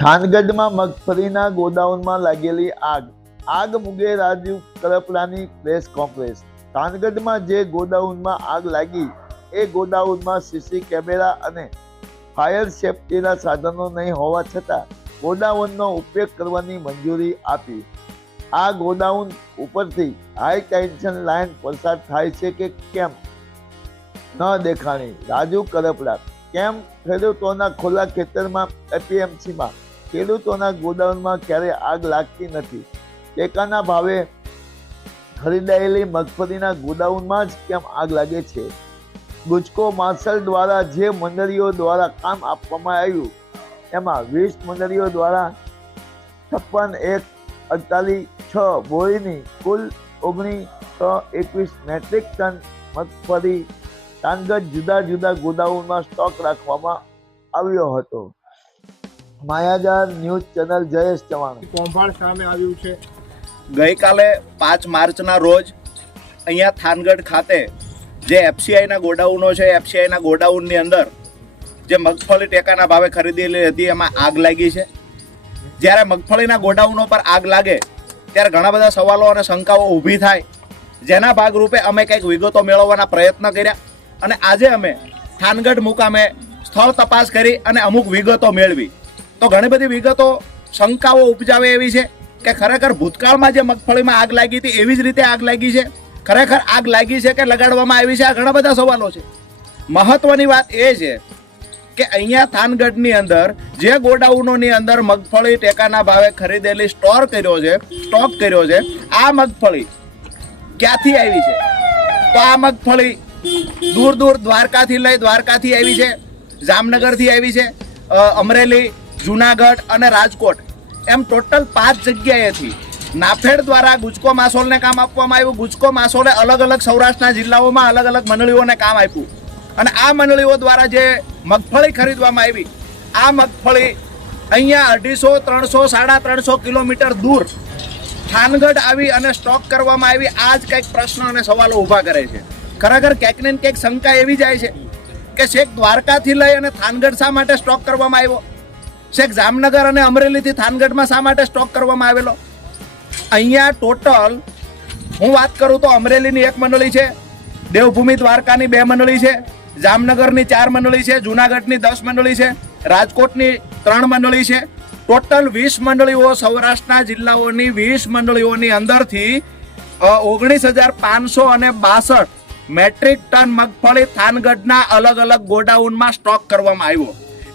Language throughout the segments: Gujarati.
થાનગઢમાં મગફળીના ગોડાઉનમાં લાગેલી આગ મુગે રાજીવ કરપલાની પ્રેસ કોન્ફરન્સ। થાનગઢમાં જે ગોડાઉનમાં આગ લાગી એ ગોડાઉનમાં સીસી કેમેરા અને ફાયર સેફટીના સાધનો નહીં હોવા છતાં ગોડાઉનનો ઉપયોગ કરવાની મંજૂરી આપી। આ ગોડાઉન ઉપરથી હાઈ ટેન્શન લાઇન પસાર થાય છે કે કેમ ન દેખાણી। રાજુ કરપલા કેમ ખેડૂતોના ખુલ્લા ખેતરમાં એપીએમસીમાં ખેડૂતોના ગોડાઉનમાં ક્યારે આગ લાગતી નથી? ટેકાના ભાવે ખરીદાયેલી મગફળીના ગોડાઉનમાં જ કેમ આગ લાગે છે? ગુજકો માર્શલ દ્વારા જે મંડળીઓ દ્વારા કામ આપવામાં આવ્યું એમાં 20 મંડળીઓ દ્વારા 56,148,6 બોરીની કુલ 19,21 મેટ્રિક ટન મગફળી થાનગઢ જુદા જુદા ગોડાઉનમાં સ્ટોક રાખવામાં આવ્યો હતો। માયાજાર ન્યૂઝ ચેનલ જયેશ ચવાણ। કૌભાંડ સામે આવ્યું છે। ગઈકાલે 5 માર્ચના રોજ અહીંયા થાનગઢ ખાતે જે એફસીઆઈના ગોડાઉનો છે, એફસીઆઈના ગોડાઉનની અંદર જે મગફળી ટેકાના ભાવે ખરીદેલી હતી એમાં આગ લાગી છે। જ્યારે મગફળીના ગોડાઉનો પર આગ લાગે ત્યારે ઘણા બધા સવાલો અને શંકાઓ ઊભી થાય, જેના ભાગરૂપે અમે કંઈક વિગતો મેળવવાના પ્રયત્ન કર્યા અને આજે અમે થાનગઢ મુકામે સ્થળ તપાસ કરી અને અમુક વિગતો મેળવી। તો ઘણી બધી વિગતો શંકાઓ ઉપજાવે એવી છે કે ખરેખર ભૂતકાળમાં જે મગફળીમાં આગ લાગી હતી એવી જ રીતે આગ લાગી છે, ખરેખર આગ લાગી છે કે લગાડવામાં આવી છે? આ ઘણા બધા સવાલો છે। મહત્વની વાત એ છે કે અહીંયા થાનગઢની અંદર જે ગોડાઉનોની અંદર મગફળી ટેકાના ભાવે ખરીદેલી સ્ટોક કર્યો છે, આ મગફળી ક્યાંથી આવી છે? તો આ મગફળી દૂર દૂર દ્વારકાથી આવી છે, જામનગરથી આવી છે, અમરેલી, જુનાગઢ અને રાજકોટ એમ ટોટલ 5 જગ્યાએથી નાફેડ દ્વારા ગુજકો માસોલને કામ આપવામાં આવ્યું। ગુજકો માસોલે અલગ અલગ સૌરાષ્ટ્રના જિલ્લાઓમાં અલગ અલગ મંડળીઓને કામ આપ્યું અને આ મંડળીઓ દ્વારા જે મગફળી ખરીદવામાં આવી, આ મગફળી અહીંયા 250, 300, 350 કિલોમીટર દૂર થાનગઢ આવી અને સ્ટોક કરવામાં આવી। આ જ કંઈક પ્રશ્ન અને સવાલો ઊભા કરે છે। ખરેખર ક્યાંક ને ક્યાંક શંકા એવી જાય છે કે છેક દ્વારકાથી લઈ અને થાનગઢ શા માટે સ્ટોક કરવામાં આવ્યો? છેક જામનગર અને અમરેલીથી થાનગઢમાં શા માટે સ્ટોક કરવામાં આવેલો? અહીંયા ટોટલ હું વાત કરું તો અમરેલીની 1 મંડળી છે, દેવભૂમિ દ્વારકાની 2 મંડળી છે, જામનગરની 4 મંડળી છે, જુનાગઢની 10 મંડળી છે, રાજકોટની 3 મંડળી છે। ટોટલ 20 મંડળીઓ સૌરાષ્ટ્રના જિલ્લાઓની 20 મંડળીઓની અંદરથી 19,562 મેટ્રિક ટન મગફળી થાનગઢના અલગ અલગ ગોડાઉનમાં સ્ટોક કરવામાં આવ્યો,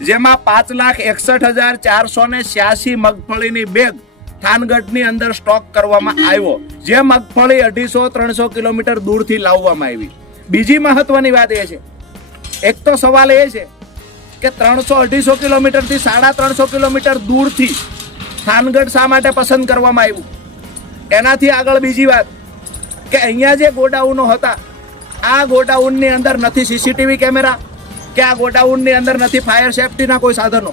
જેમાં 5,61,486 મગફળીની બેગ થાનગઢની અંદર સ્ટોક કરવામાં આવ્યો, જે મગફળી 250-300 કિલોમીટર દૂરથી લાવવામાં આવી। બીજી મહત્વની વાત એ છે, એક તો સવાલ એ છે કે 300-250 કિલોમીટરથી 350 કિલોમીટર દૂરથી થાનગઢ શા માટે પસંદ કરવામાં આવ્યું? એનાથી આગળ બીજી વાત કે અહીંયા જે ગોડાઉનો હતા, આ ગોડાઉનની અંદર નથી સીસીટીવી કેમેરા કે આ ગોડાઉનની અંદર નથી ફાયર સેફટીના કોઈ સાધનો।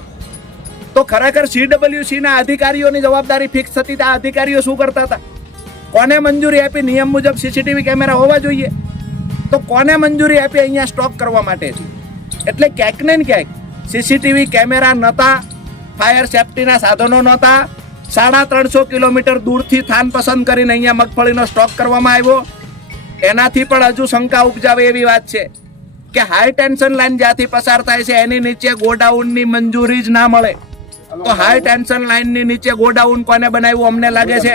તો ખરેખર CWCના અધિકારીઓની જવાબદારી ફિક્સ થતી, આ અધિકારીઓ શું કરતા હતા? કોને મંજૂરી આપી? નિયમ મુજબ સીસીટીવી કેમેરા હોવા જોઈએ, તો કોને મંજૂરી આપી અહીંયા સ્ટોક કરવા માટેથી? એટલે ક્યાંક ને ક્યાંક સીસીટીવી કેમેરા નહોતા, ફાયર સેફટીના સાધનો નહોતા, 350 કિલોમીટર દૂરથી થાન પસંદ કરીને અહીંયા મગફળીનો સ્ટોક કરવામાં આવ્યો। એનાથી પણ હજુ શંકા ઉપજાવે એવી વાત છે કે હાઈ ટેન્શન લાઈન જ્યાંથી પસાર થાય છે એની નીચે ગોડાઉનની મંજૂરી જ ના મળે, તો હાઈ ટેન્શન લાઈનની નીચે ગોડાઉન કોને બનાવ્યું? અમને લાગે છે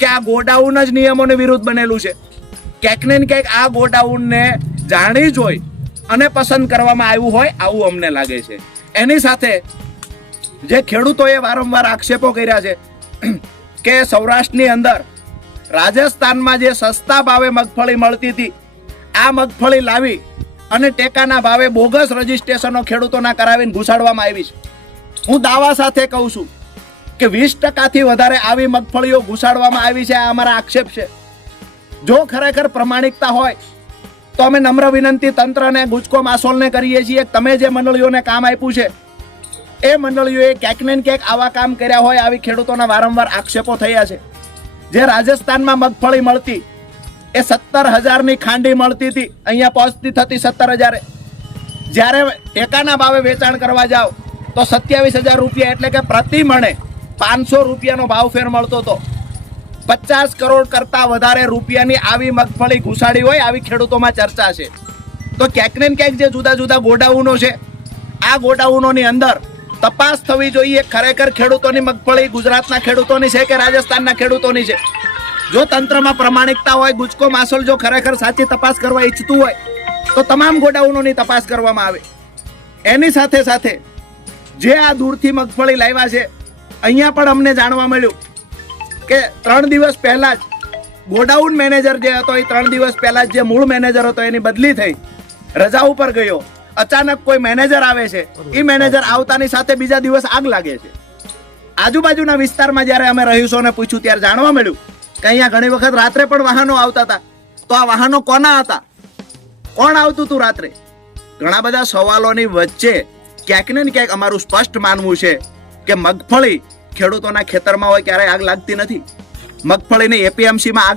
કે આ ગોડાઉન જ નિયમોની વિરુદ્ધ બનેલું છે। ક્યાંક ને ક્યાંક આ ગોડાઉનને જાણી જોઈ અને પસંદ કરવામાં આવ્યું હોય આવું અમને લાગે છે। એની સાથે જે ખેડૂતોએ વારંવાર આક્ષેપો કર્યા છે કે સૌરાષ્ટ્રની અંદર રાજસ્થાનમાં જે સસ્તા ભાવે મગફળી મળતી હતી, આ મગફળી લાવી અને ટેકાના ભાવે બોગસ રજીસ્ટ્રેશનો ખેડૂતોના કરાવીને ઘુસાડવામાં આવી છે। હું દાવા સાથે કહું છું કે 20%થી વધારે આવી મગફળીઓ ઘુસાડવામાં આવી છે। આ અમારા આક્ષેપ છે। જો ખરેખર પ્રમાણિકતા હોય તો અમે નમ્ર વિનંતી તંત્રને, ગુજકો માસોલને કરીએ છીએ, તમે જે મંડળીઓને કામ આપ્યું છે એ મંડળીઓએ ક્યાંક ને ક્યાંક આવા કામ કર્યા હોય, આવી ખેડૂતોના વારંવાર આક્ષેપો થયા છે। જે રાજસ્થાનમાં મગફળી મળતી એ 17,000ની ખાંડી મળતી હતી, અહીંયા પહોંચતી થતી 17,000। જ્યારે ટેકાના ભાવે વેચાણ કરવા જાઓ તો 27,000 રૂપિયા એટલે કે પ્રતિ મણે 500 રૂપિયાનો ભાવ ફેર મળતો હતો. 50 કરોડ કરતા વધારે રૂપિયાની આવી મગફળી ઘુસાડી હોય આવી ખેડૂતોમાં ચર્ચા છે. તો ક્યાંક ને ક્યાંક જે જુદા જુદા ગોડાઉનો છે આ ગોડાઉનોની અંદર તપાસ થવી જોઈએ. ખરેખર ખેડૂતોની મગફળી ગુજરાતના ખેડૂતોની છે કે રાજસ્થાનના ખેડૂતોની છે? જો તંત્રમાં પ્રામાણિકતા હોય, ગુજકો માસોલ જો ખરેખર સાચી તપાસ કરવા ઈચ્છતું હોય તો તમામ ગોડાઉનોની તપાસ કરવામાં આવે. એની સાથે સાથે જે આ દૂરથી મગફળી લાવ્યા છે અહીંયા પણ અમને જાણવા મળ્યું કે 3 દિવસ પહેલા જ ગોડાઉન મેનેજર જે હતો એ 3 દિવસ પહેલા જે મૂળ મેનેજર હતો એની બદલી થઈ રજા ઉપર ગયો. અચાનક કોઈ મેનેજર આવે છે, એ મેનેજર આવતાની સાથે બીજા દિવસ આગ લાગે છે. આજુબાજુના વિસ્તારમાં જ્યારે અમે રહીશોને પૂછ્યું ત્યારે જાણવા મળ્યું કે અહીંયા ઘણી વખત રાત્રે પણ વાહનો આવતા હતા. તો આ વાહનો કોના હતા? કોણ આવતું હતું રાત્રે? ઘણા બધા સવાલોની વચ્ચે ક્યાંક ને ક્યાંક અમારું સ્પષ્ટ માનવું છે કે મગફળી ખેડૂતોના ખેતરમાં હોય ક્યારેય આગ લાગતી નથી. મગફળીની એપીએમસીમાં આગ